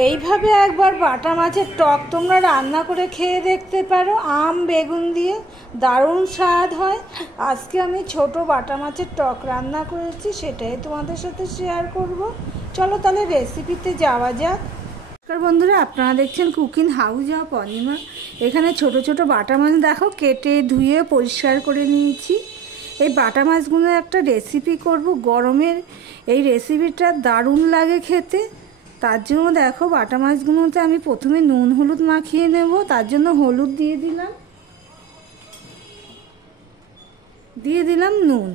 এইভাবে একবার বাটা মাছের টক তোমরা রান্না করে খেয়ে দেখতে পারো, আম বেগুন দিয়ে দারুণ স্বাদ হয়। আজকে আমি ছোট বাটা মাছের টক রান্না করেছি, সেটাই তোমাদের সাথে শেয়ার করব। চলো তাহলে রেসিপিতে যাওয়া যাক। নমস্কার বন্ধুরা, আপনারা দেখছেন কুকিং হাউস অফ অনিমা। এখানে ছোট ছোট বাটা মাছ দেখো কেটে ধুয়ে পরিষ্কার করে নিয়েছি। এই বাটা মাছগুলো একটা রেসিপি করব, গরমের এই রেসিপিটা দারুণ লাগে খেতে। তার জন্য দেখো বাটা মাছগুলোতে আমি প্রথমে নুন হলুদ মাখিয়ে নেব। তার জন্য হলুদ দিয়ে দিলাম নুন।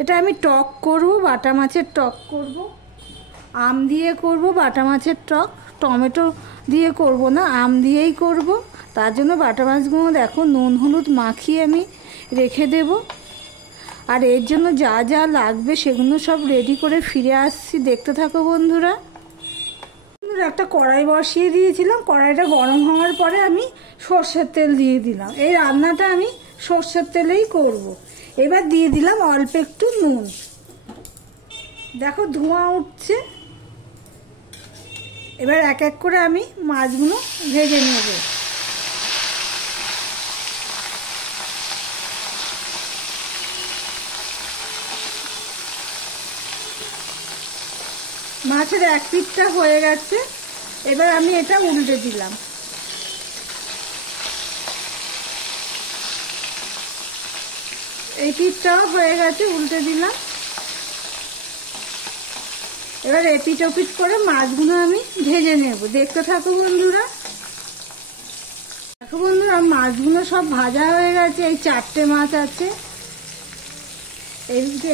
এটা আমি টক করব, বাটা মাছের টক করব, আম দিয়ে করব বাটা মাছের টক, টমেটো দিয়ে করব না, আম দিয়েই করব। তার জন্য বাটা মাছগুলো দেখো নুন হলুদ মাখিয়ে আমি রেখে দেব। আর এর জন্য যা যা লাগবে সেগুলো সব রেডি করে ফিরে আসছি, দেখতে থাকো বন্ধুরা। একটা কড়াই বসিয়ে দিয়েছিলাম, কড়াইটা গরম হওয়ার পরে আমি সর্ষের তেল দিয়ে দিলাম। এই রান্নাটা আমি সর্ষের তেলেই করব। এবার দিয়ে দিলাম অল্প একটু নুন। দেখো ধোঁয়া উঠছে। এবার এক এক করে আমি মাছগুলো ভেজে নেব। মাছের এক পিঠটা হয়ে গেছে, এবার আমি এটা উল্টে দিলাম। এই পিঠটাও হয়ে গেছে, উল্টে দিলাম। এবার এপিট ওপিট করে মাছগুলো আমি ভেজে নেব, দেখতে থাকো বন্ধুরা। দেখো বন্ধুরা, মাছগুলো সব ভাজা হয়ে গেছে। এই 4টে মাছ আছে,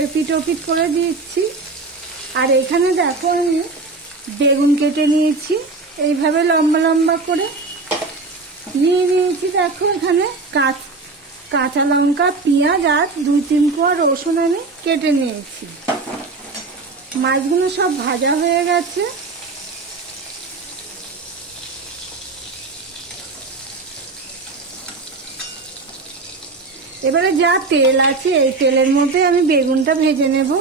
এপিট ওপিট করে দিচ্ছি। আর এখানে দেখো আমি বেগুন কেটে নিয়েছি, এইভাবে লম্বা লম্বা করে নিয়ে নিয়েছি। দেখো এখানে কাঁচা লঙ্কা, পেঁয়াজ আর 2-3 কোয়া রসুন আমি কেটে নিয়েছি। মাছগুলো সব ভাজা হয়ে গেছে। এবারে যা তেল আছে এই তেলের মধ্যে আমি বেগুনটা ভেজে নেব।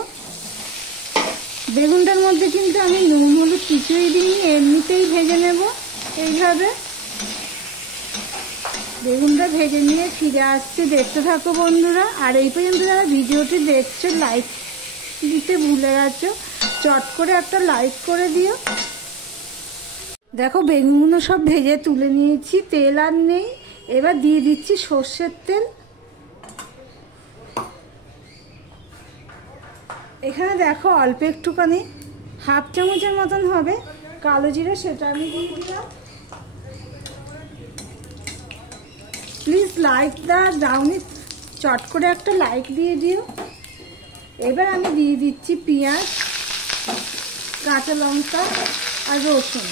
বেগুনটার মধ্যে কিন্তু আমি নুন হলুদ কিছুই দিইনি, এমনিতেই ভেজে নেব। এইভাবে বেগুনটা ভেজে নিয়ে ফিরে আসছি, দেখতে থাকো বন্ধুরা। আর এই পর্যন্ত যারা ভিডিওটি দেখছো লাইক দিতে ভুলে গেছো, চট করে একটা লাইক করে দিও। দেখো বেগুনগুলো সব ভেজে তুলে নিয়েছি, তেল আর নেই। এবার দিয়ে দিচ্ছি সর্ষের তেল। এখানে দেখো অল্প একটুখানি 1/2 চামচের মতন হবে কালো জিরে, সেটা আমি দিয়ে দিলাম। প্লিজ লাইক দা ডাউনি, চট করে একটা লাইক দিয়ে দিও। এবার আমি দিয়ে দিচ্ছি পেঁয়াজ, কাঁচা লঙ্কা আর রসুন।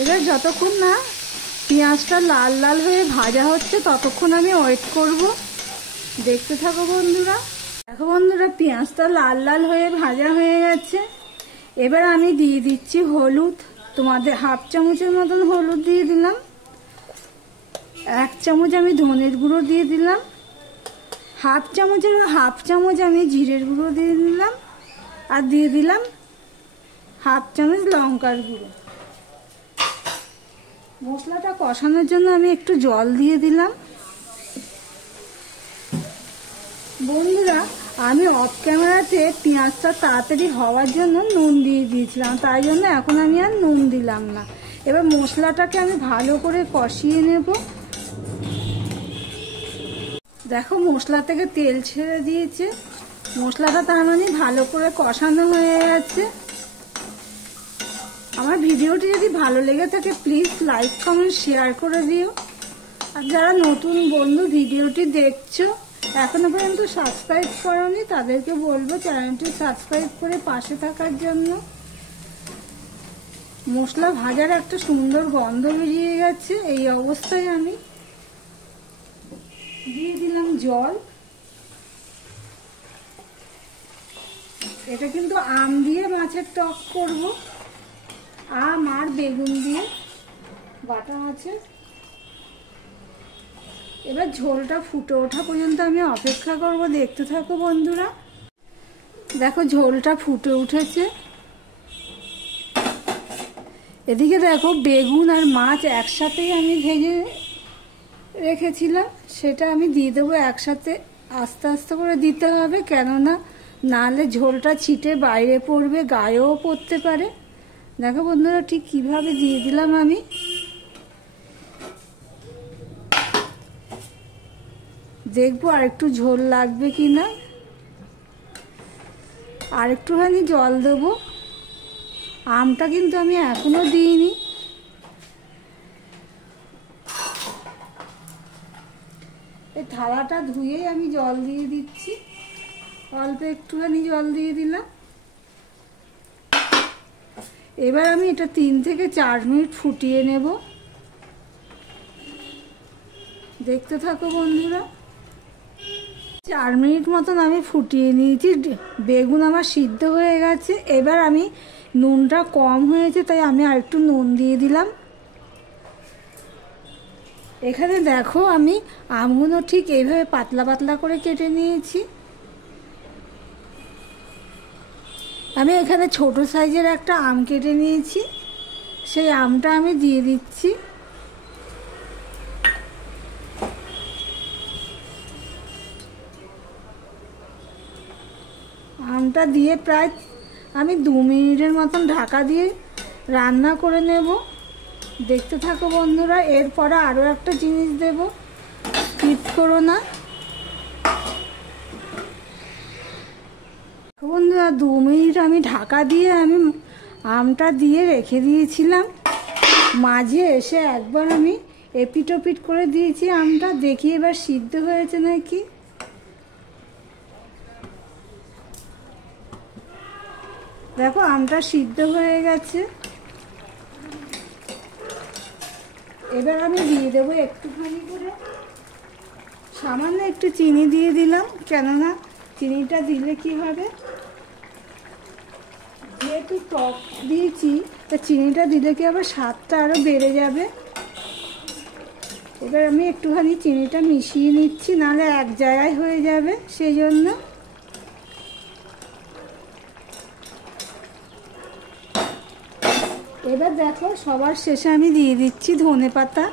এবার যতক্ষণ না পেঁয়াজটা লাল লাল হয়ে ভাজা হচ্ছে ততক্ষণ আমি ওয়েট করব, দেখতে থাকো বন্ধুরা। দেখো বন্ধুরা, পেঁয়াজটা লাল লাল হয়ে ভাজা হয়ে গেছে। এবার আমি দিয়ে দিচ্ছি হলুদ, তোমাদের 1/2 চামচের মতন হলুদ দিয়ে দিলাম। 1 চামচ আমি ধনের গুঁড়ো দিয়ে দিলাম। 1/2 চামচের 1/2 চামচ আমি জিরের গুঁড়ো দিয়ে দিলাম। আর দিয়ে দিলাম 1/2 চামচ লঙ্কার গুঁড়ো। মশলাটা কষানোর জন্য আমি একটু জল দিয়ে দিলাম। বন্ধুরা, আমি অফ ক্যামেরাতে পেঁয়াজটা তাড়াতাড়ি হওয়ার জন্য নুন দিয়ে দিয়েছিলাম, তাই জন্য এখন আমি আর নুন দিলাম না। এবার মশলাটাকে আমি ভালো করে কষিয়ে নেব। দেখো মশলা থেকে তেল ছেড়ে দিয়েছে, মশলাটা তার মানে ভালো করে কষানো হয়ে গেছে। আমার ভিডিওটি যদি ভালো লেগে থাকে প্লিজ লাইক কমেন্ট শেয়ার করে দিও। আর যারা নতুন বন্ধু ভিডিওটি দেখছো এখনো পর্যন্ত সাবস্ক্রাইব করোনি, তাদেরকে বলবো চ্যানেলটি সাবস্ক্রাইব করে পাশে থাকার জন্য। মশলা ভাজার একটা সুন্দর গন্ধ বেরিয়ে গেছে। এই অবস্থায় আমি দিয়ে দিলাম জল। এটা কিন্তু আম দিয়ে মাছের টক করব, আম আর বেগুন দিয়ে বাটা মাছের। এবার ঝোলটা ফুটে ওঠা পর্যন্ত আমি অপেক্ষা করব, দেখতে থাকো বন্ধুরা। দেখো ঝোলটা ফুটে উঠেছে। এদিকে দেখো বেগুন আর মাছ একসাথেই আমি ভেজে রেখেছিলাম, সেটা আমি দিয়ে দেবো একসাথে। আস্তে আস্তে করে দিতে হবে, কেননা নাহলে ঝোলটা ছিটে বাইরে পড়বে, গায়েও পড়তে পারে। দেখো বন্ধুরা ঠিক কিভাবে দিয়ে দিলাম আমি। দেখবো আর একটু ঝোল লাগবে কি না, আর একটুখানি জল দেবো। আমটা কিন্তু আমি এখনো দিইনি। এই থালাটা ধুয়েই আমি জল দিয়ে দিচ্ছি, অল্প একটুখানি জল দিয়ে দিলাম। এবার আমি এটা 3 থেকে 4 মিনিট ফুটিয়ে নেব, দেখতে থাকো বন্ধুরা। 4 মিনিট মতন আমি ফুটিয়ে নিয়েছি, বেগুন আমার সিদ্ধ হয়ে গেছে। এবার আমি নুনটা কম হয়েছে তাই আমি আর একটু নুন দিয়ে দিলাম। এখানে দেখো আমি আমগুলো ঠিক এইভাবে পাতলা পাতলা করে কেটে নিয়েছি। আমি এখানে ছোট সাইজের একটা আম কেটে নিয়েছি, সেই আমটা আমি দিয়ে দিচ্ছি। আমটা দিয়ে প্রায় আমি 2 মিনিটের মতন ঢাকা দিয়ে রান্না করে নেব, দেখতে থাকো বন্ধুরা। এরপরে আরও একটা জিনিস দেব, স্কিপ করো না বন্ধুরা। 2 মিনিট আমি ঢাকা দিয়ে আমি আমটা দিয়ে রেখে দিয়েছিলাম। মাঝে এসে একবার আমি এপিট ওপিট করে দিয়েছি আমটা, দেখি এবার সিদ্ধ হয়েছে নাকি। দেখো আমটা সিদ্ধ হয়ে গেছে। এবার আমি দিয়ে দেবো একটুখানি করে, সামান্য একটু চিনি দিয়ে দিলাম, কেননা চিনিটা দিলে কি হবে, যেহেতু টক দিয়েছি তা চিনিটা দিলে কি আবার স্বাদটা আরও বেড়ে যাবে। এবার আমি একটুখানি চিনিটা মিশিয়ে নিচ্ছি, নাহলে এক জায়গায় হয়ে যাবে, সেই জন্য। এবার দেখো সবার শেষে আমি দিয়ে দিচ্ছি ধনেপাতা।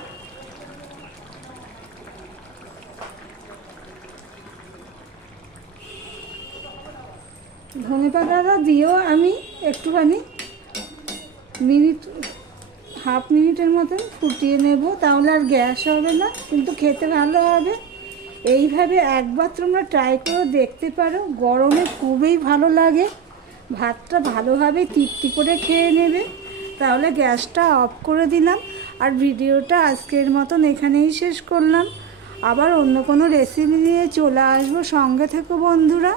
ধনেপাতাটা দিয়েও আমি একটুখানি হাফ মিনিটের মতন ফুটিয়ে নেব, তাহলে আর গ্যাস হবে না, কিন্তু খেতে ভালো হবে। এইভাবে একবার তোমরা ট্রাই করে দেখতে পারো, গরমে খুবই ভালো লাগে। ভাতটা ভালোভাবে তৃপ্তি করে খেয়ে নেবে। তাহলে গ্যাসটা অফ করে দিলাম, আর ভিডিওটা আজকের মতন এখানেই শেষ করলাম। আবার অন্য কোনো রেসিপি নিয়ে চলে আসবো, সঙ্গে থেকো বন্ধুরা।